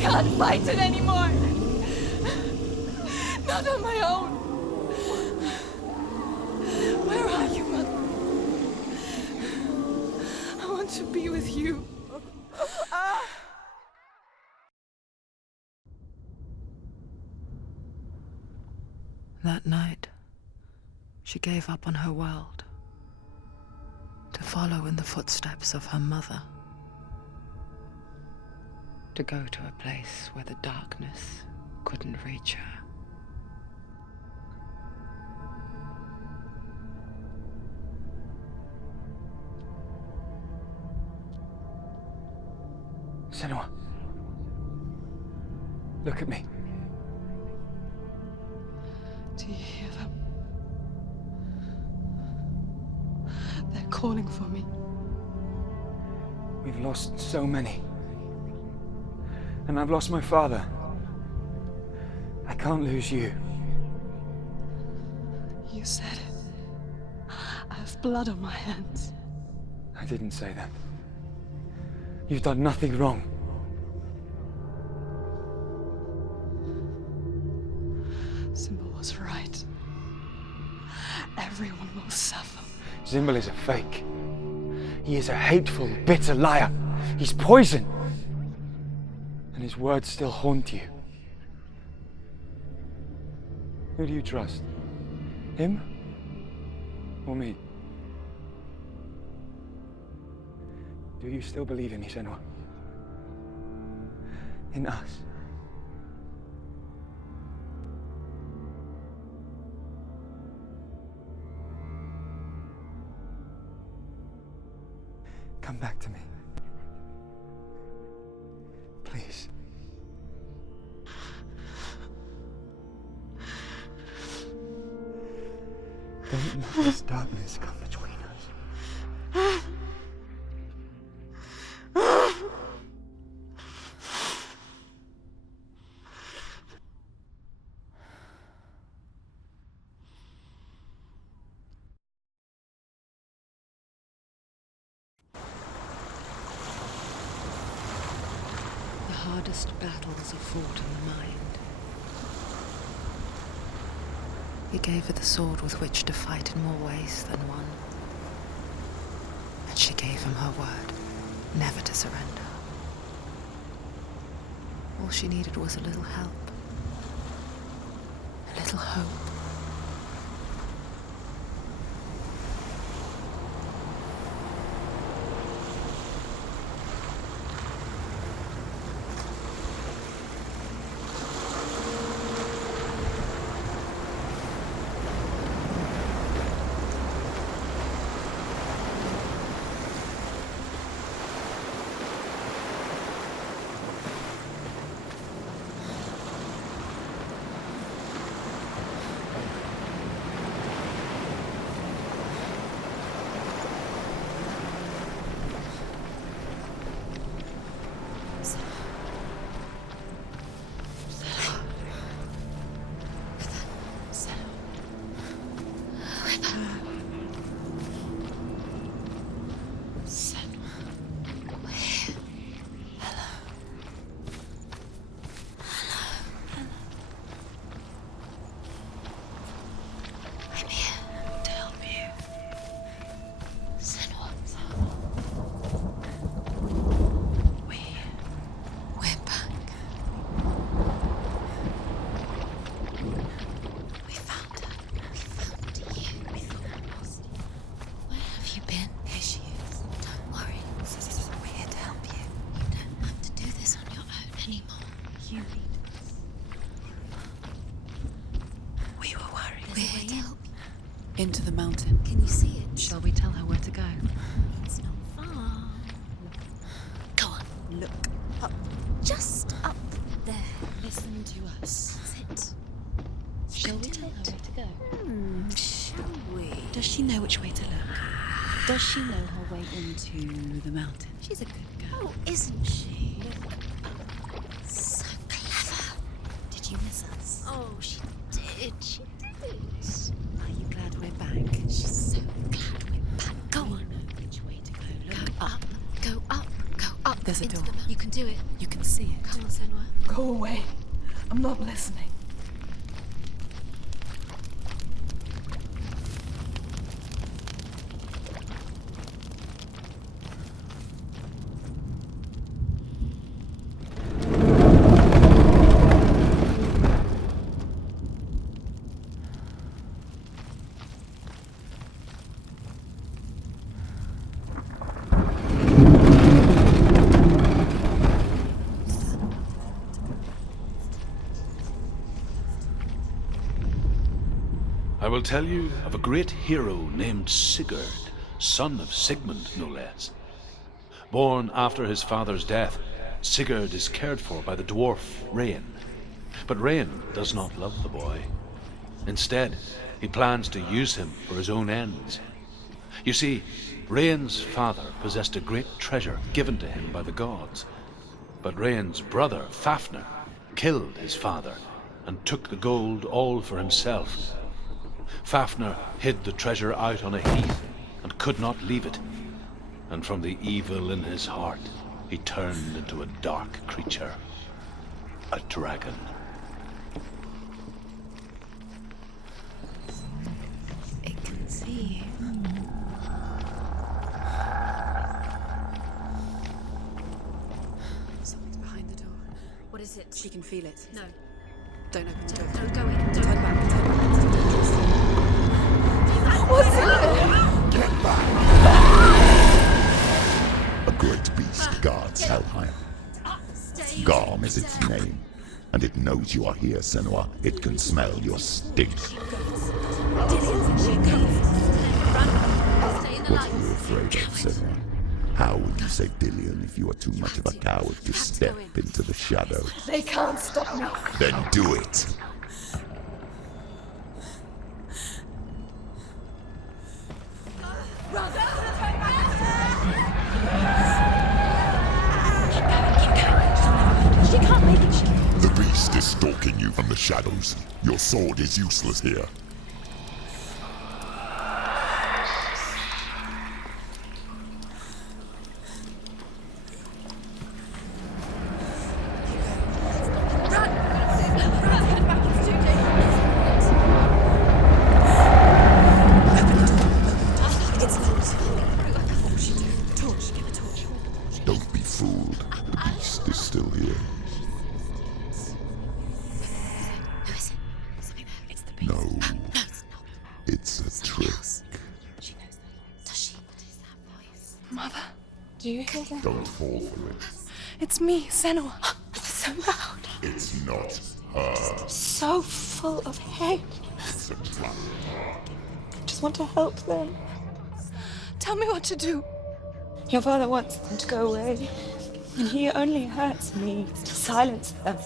can't fight it anymore. Not on my own. Where are you, Mother? I want to be with you. That night, she gave up on her world to follow in the footsteps of her mother, to go to a place where the darkness couldn't reach her. Senua, look at me. Do you hear them? They're calling for me. We've lost so many. And I've lost my father. I can't lose you. You said it. I have blood on my hands. I didn't say that. You've done nothing wrong. Symbol was right. Everyone will suffer. Symbol is a fake. He is a hateful, bitter liar. He's poison. And his words still haunt you. Who do you trust? Him? Or me? Do you still believe in me, Senua? In us? Come back to me. Please. Don't let this darkness come between us. The hardest battles are fought in the mind. He gave her the sword with which to fight in more ways than one. And she gave him her word, never to surrender. All she needed was a little help. A little hope. Into the mountain. Can you see it? Shall we tell her where to go? It's not far. Go on, look up. Just up there. Listen to us. That's it. Shall we tell her where to go? Shall we? Does she know which way to look? Does she know her way into the mountain? She's a good girl, isn't she? So clever. Did you miss us? Oh, she did. She did. Are you glad we're back? She's so glad we're back. Go on. Know which way to go. Look Go up. Go up. Go up. There's a into door. The you can do it. You can see see it. Come on, Senua. Go away. I'm not listening. I will tell you of a great hero named Sigurd, son of Sigmund, no less. Born after his father's death, Sigurd is cared for by the dwarf Rain. But Rain does not love the boy. Instead, he plans to use him for his own ends. You see, Rain's father possessed a great treasure given to him by the gods. But Rain's brother, Fafnir, killed his father and took the gold all for himself. Fafnir hid the treasure out on a heath and could not leave it. And from the evil in his heart, he turned into a dark creature. A dragon. It can see you. Something's behind the door. What is it? She can feel it. No. Don't open the door. Don't go in. Don't Turn back. Turn back. What's in there? Get back! A great beast guards Helheim. Garm is its name, and it knows you are here, Senua. It can smell your stink. What are you afraid of, Senua? How would you save Dillion if you were too much of a coward to step into the shadows? They can't stop me. Then do it! She can't make it. The beast is stalking you from the shadows. Your sword is useless here. Don't be fooled. The beast is still here. Who is it? Something there. It's the beast. No, No, it's not. it's a trick. She knows that. Does she? What is that voice? Mother, do you hear that? Don't fall for it. It's me, Senua. It's so loud. It's not her. So full of hate. It's a trap. I just want to help them. Tell me what to do. Your father wants them to go away, and he only hurts me to silence them.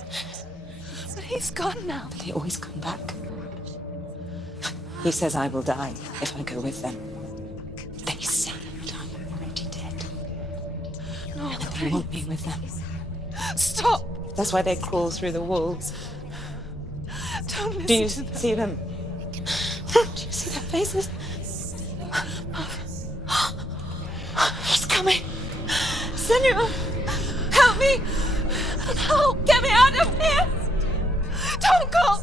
But he's gone now. They always come back. He says I will die if I go with them. They say that I'm already dead. No, And they want me with them. stop! That's why they crawl through the walls. Don't listen Do you to them. see them? Do you see their faces? He's coming. Senua, help me! No, get me out of here! Don't go!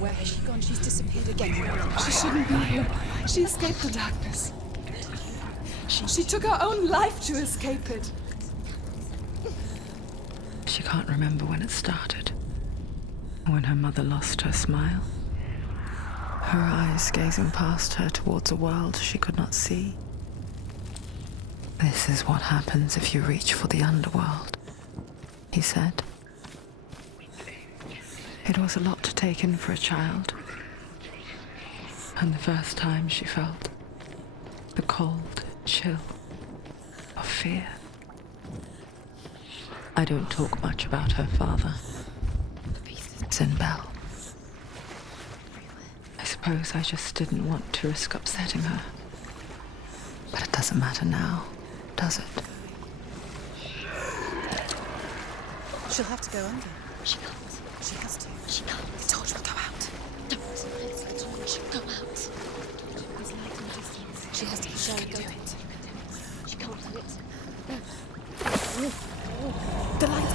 Where has she gone? She's disappeared again. She shouldn't be here. She escaped the darkness. She took her own life to escape it. She can't remember when it started. When her mother lost her smile. Her eyes gazing past her towards a world she could not see. This is what happens if you reach for the underworld, he said. It was a lot to take in for a child. And the first time she felt the cold chill of fear. I don't talk much about her father, Sinbel. I suppose I just didn't want to risk upsetting her. But it doesn't matter now, does it? She'll have to go under. She can't. She has to. She can't. The torch will go out. Don't. The torch go out. There's light in the distance. She has to be She sure can to do do it. She can't do it. The lights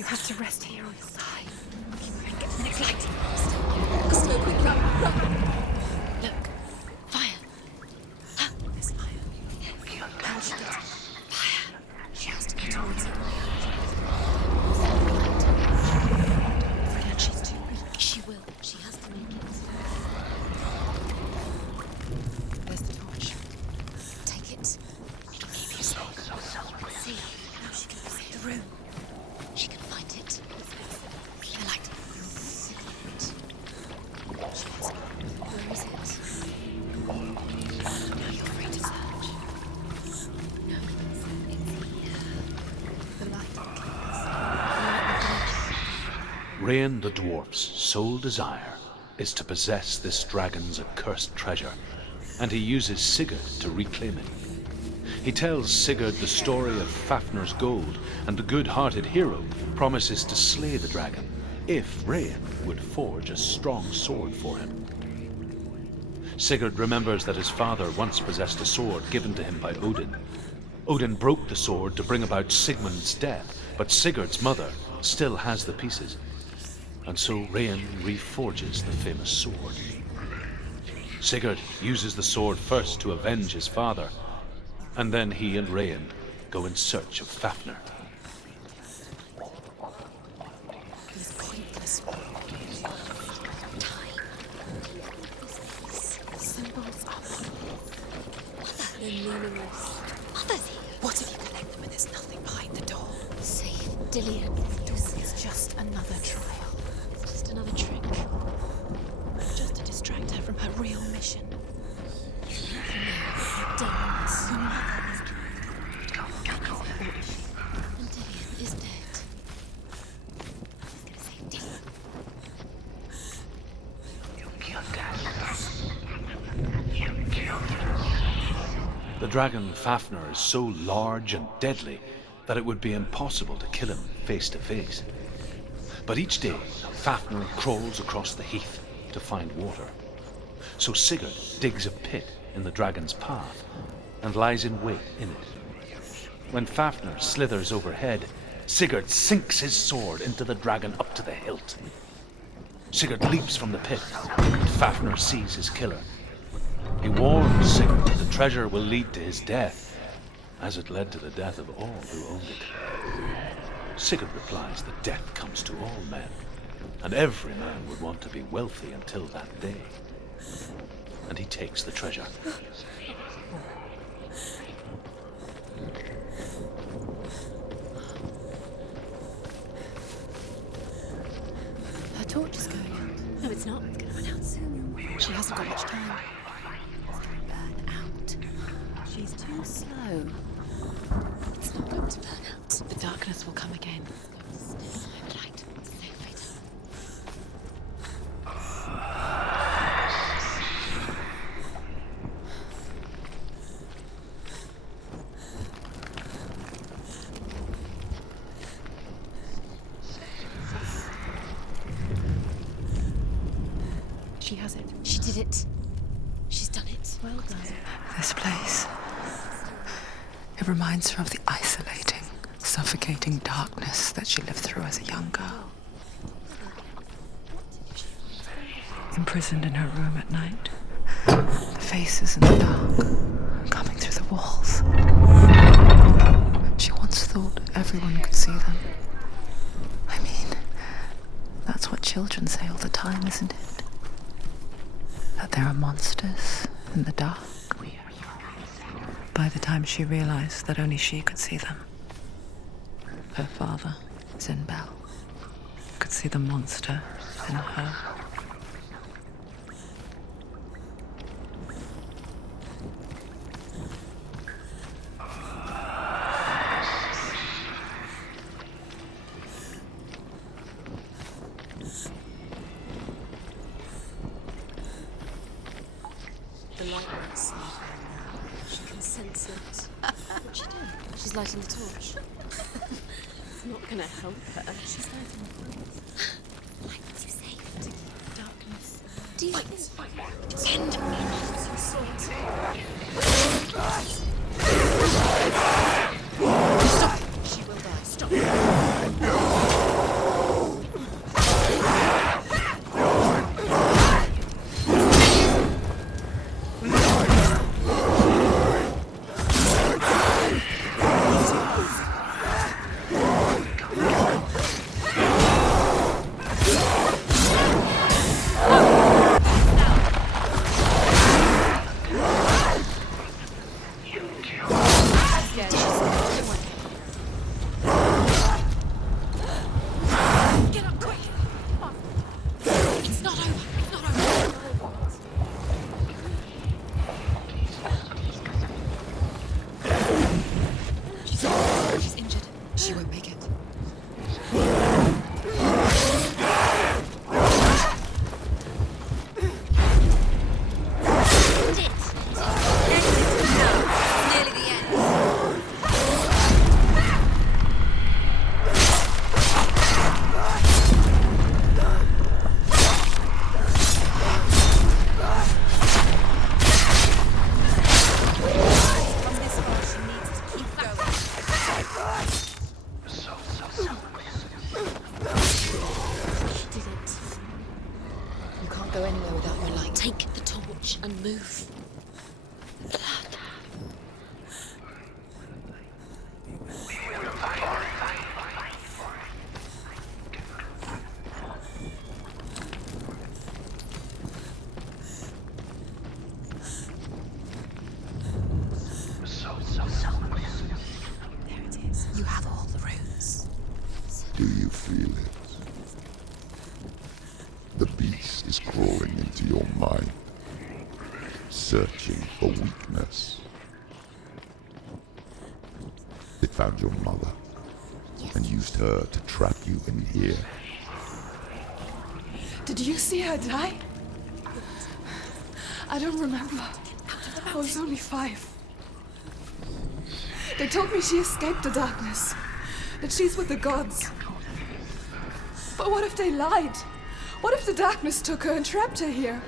You have to rest here or you'll die. Get the next light. Slow, quick, run. Look. Fire. There's fire. How she gets fire. She has to go towards it. Fred, she's too weak. She will. She has to make it. There's the torch. Take it. Maybe it's there. See how she can see the room. She can find it. Clear light. Cigarette. Where is it? Now you're free to search. No, it's here. The light. Rain the dwarf's sole desire is to possess this dragon's accursed treasure, and he uses Sigurd to reclaim it. He tells Sigurd the story of Fafnir's gold, and the good-hearted hero promises to slay the dragon if Rain would forge a strong sword for him. Sigurd remembers that his father once possessed a sword given to him by Odin. Odin broke the sword to bring about Sigmund's death, but Sigurd's mother still has the pieces, and so Rain reforges the famous sword. Sigurd uses the sword first to avenge his father, and then he and Rain go in search of Fafnir. These pointless time. Symbols are what? They're meaningless. Others here. What if you collect them and there's nothing behind the door? Save Dillian. It's just another trial. It's just another trick. Just to distract her from her real mission. Dance. And Dillian is dead. He's gonna save Dillian. The dragon Fafnir is so large and deadly that it would be impossible to kill him face to face. But each day, Fafnir crawls across the heath to find water. So Sigurd digs a pit in the dragon's path and lies in wait in it. When Fafnir slithers overhead, Sigurd sinks his sword into the dragon up to the hilt. Sigurd leaps from the pit, and Fafnir sees his killer. He warns Sigurd that the treasure will lead to his death, as it led to the death of all who owned it. Sigurd replies that death comes to all men, and every man would want to be wealthy until that day. And he takes the treasure. Her torch is going out. No, it's not. It's gonna run out soon. She hasn't got much time. It's gonna burn out. She's too slow. It's not going to burn out. The darkness will come again. Light. Save later. She has it. She did it. She's done it. Well done. This place. It reminds her of the isolating, suffocating darkness that she lived through as a young girl. Imprisoned in her room at night. The faces in the dark, coming through the walls. She once thought everyone could see them. I mean, that's what children say all the time, isn't it? That there are monsters in the dark. By the time she realized that only she could see them, her father, Zinbel, could see the monster in her. The light lights. She can sense it. What's she doing? She's lighting the torch. It's not gonna help her. She's lighting the torch. Light makes you safe. To keep darkness. Do you send me your sword? Stop! She will die. Stop! can't go anywhere without your light. Take the torch and move. There it is. You have all the runes. Do you feel it? The beast is crawling into your mind, searching for weakness. It found your mother and used her to trap you in here. Did you see her die? I don't remember. I was only 5. They told me she escaped the darkness, that she's with the gods. But what if they lied? What if the darkness took her and trapped her here?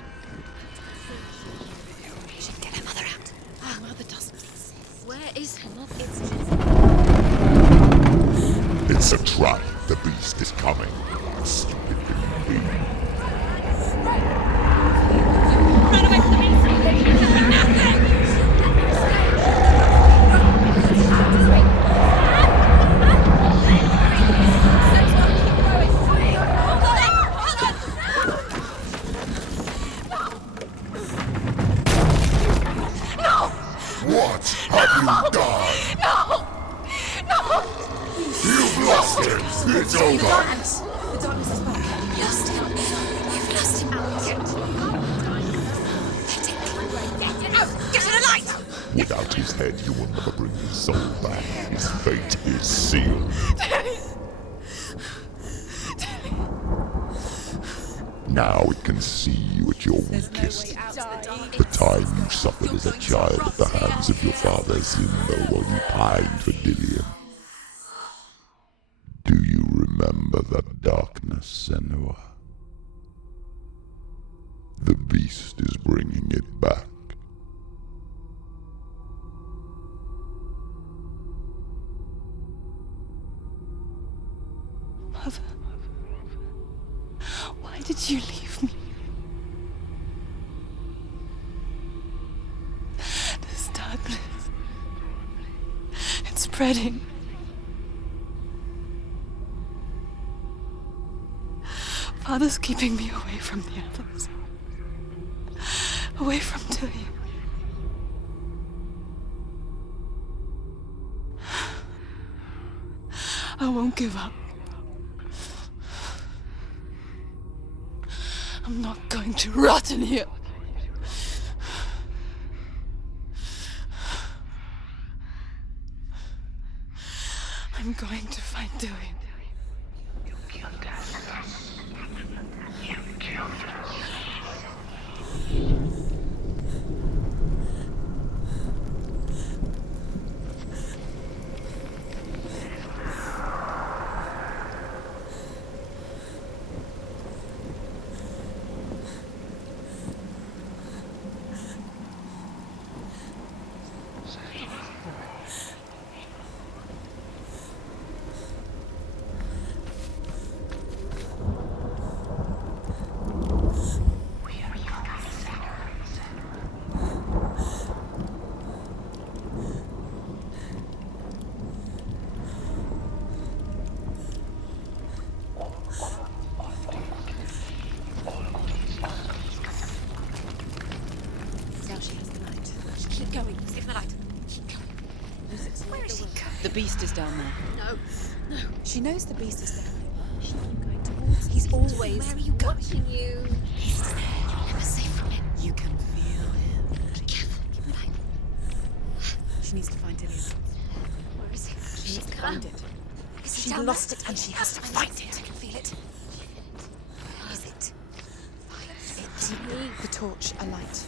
We should get her mother out. Our mother doesn't exist. Where is her mother? It's a trap. The beast is coming. Stupid little bee. Run away from the beast! Nothing! What have you done? No! No! You've lost him! It's over! The darkness is back. You've lost him. You've lost him. Get out! Get to the light! Without his head, you will never bring his soul back. His fate is sealed. Now it can see you at your weakest. The time you suffered as a child at the hands of your father Zimbo while you pined for Dillion. Do you remember that darkness, Senua? The beast is bringing it back. Mother, why did you leave me? This darkness, it's spreading. Father's keeping me away from the others. Away from Dillion. I won't give up. I'm not going to rot in here. I'm going to find Dillion. You killed us. You killed us. The beast is down there. No. She knows the beast is down there. She's going towards him. He's always Where are you going? Watching you. He's there. You're never safe from him. You can feel him. Be careful. Keep an eye. She needs to find Dillion. Where is he? She needs to find it. Is he She down lost there? it and she has to find it. I can feel it. Where is it? Find it. The torch, a light.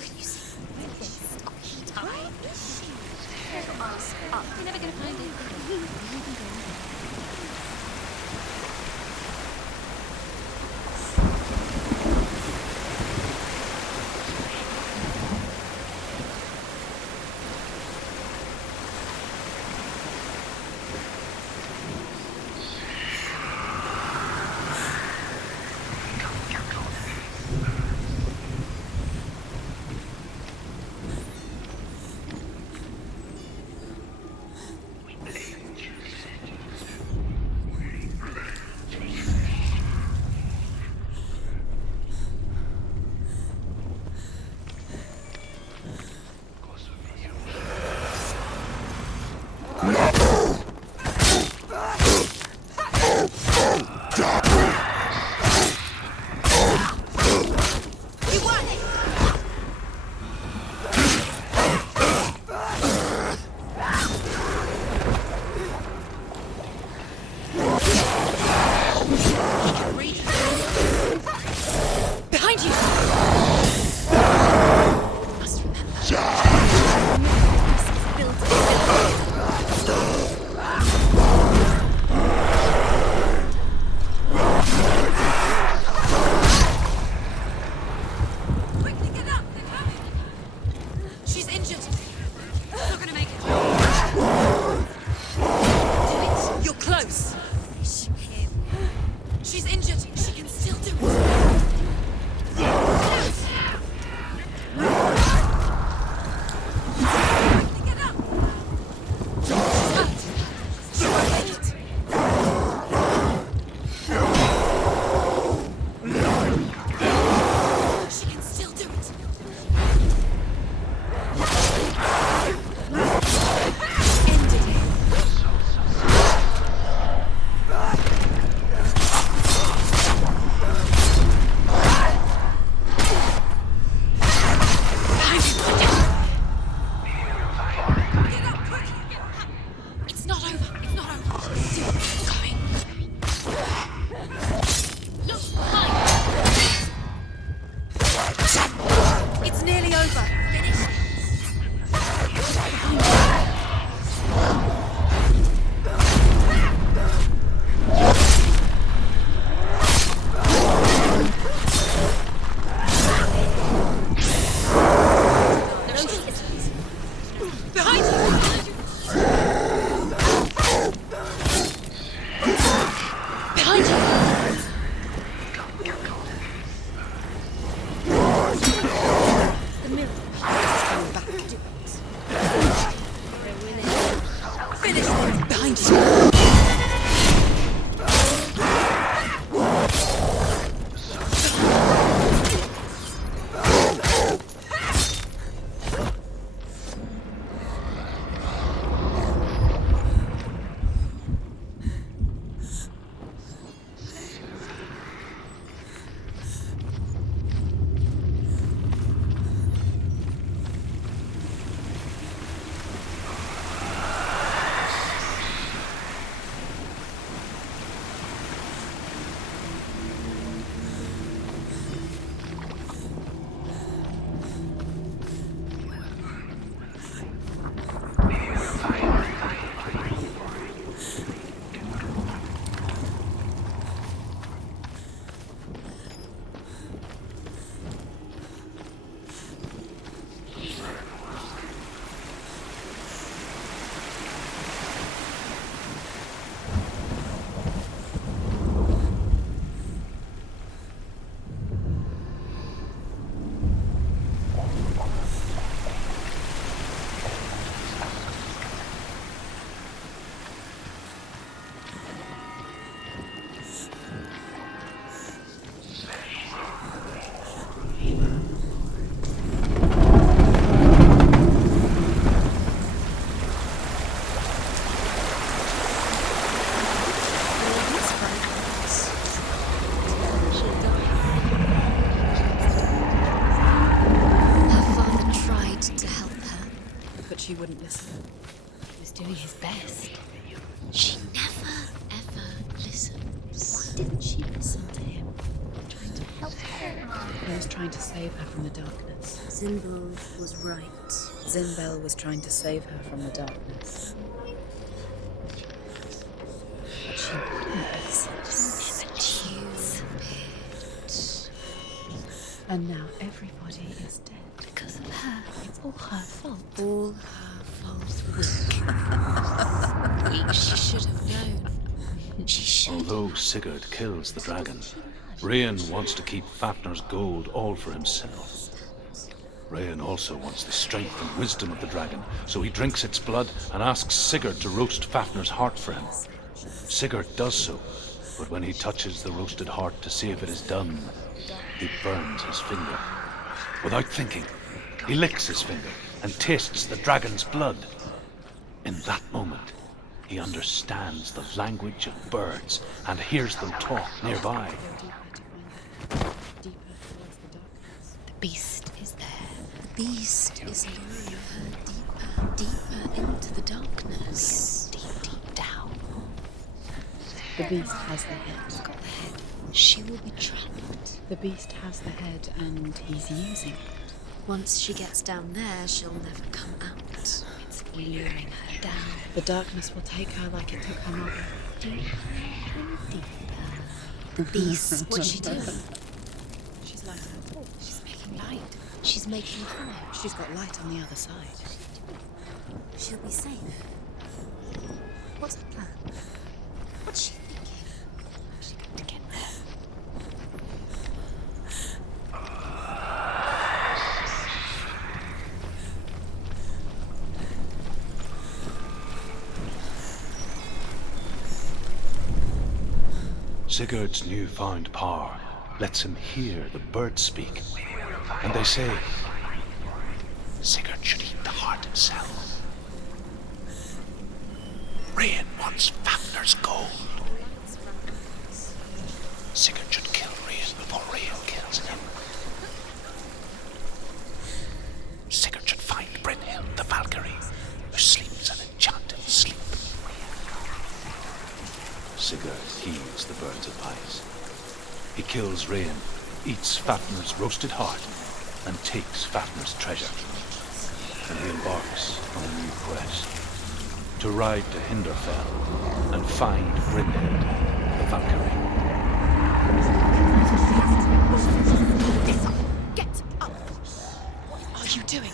Can you see? Stop. Where is she? Up. You're never going to find it. trying to save her from the darkness. Zimbel was right. Zimbel was trying to save her from the darkness. But she wouldn't. And now everybody is dead. Because of her. It's all her fault. All her fault. She should have known. She should. Although Sigurd kills the dragon, Rayan wants to keep Fafnir's gold all for himself. Rayan also wants the strength and wisdom of the dragon, so he drinks its blood and asks Sigurd to roast Fafnir's heart for him. Sigurd does so, but when he touches the roasted heart to see if it is done, he burns his finger. Without thinking, he licks his finger and tastes the dragon's blood. In that moment, he understands the language of birds and hears them talk nearby. The beast is there. The beast is luring her deeper into the darkness. Deep down. The beast has the head. She's got the head. She will be trapped. The beast has the head and he's using it. Once she gets down there, she'll never come out. It's luring her down. The darkness will take her like it took her mother. Deeper and deeper. The beast. What's she doing? She's lighting a torch. She's making light. She's making fire. She's got light on the other side. She'll be safe. What's the plan? What's she thinking? How's she going to get there? Sigurd's newfound power lets him hear the birds speak, and they say, Sigurd should eat the heart himself. Rayan wants Fafnir's gold. Sigurd should kill Rayan before Rayan kills him. Sigurd should find Brynhild the Valkyrie, who sleeps an enchanted sleep. Sigurd heeds the bird's advice. He kills Rayan, eats Fafnir's roasted heart, and takes Fafnir's treasure. And he embarks on a new quest, to ride to Hinderfell and find Brynhild the Valkyrie. Get up! What are you doing?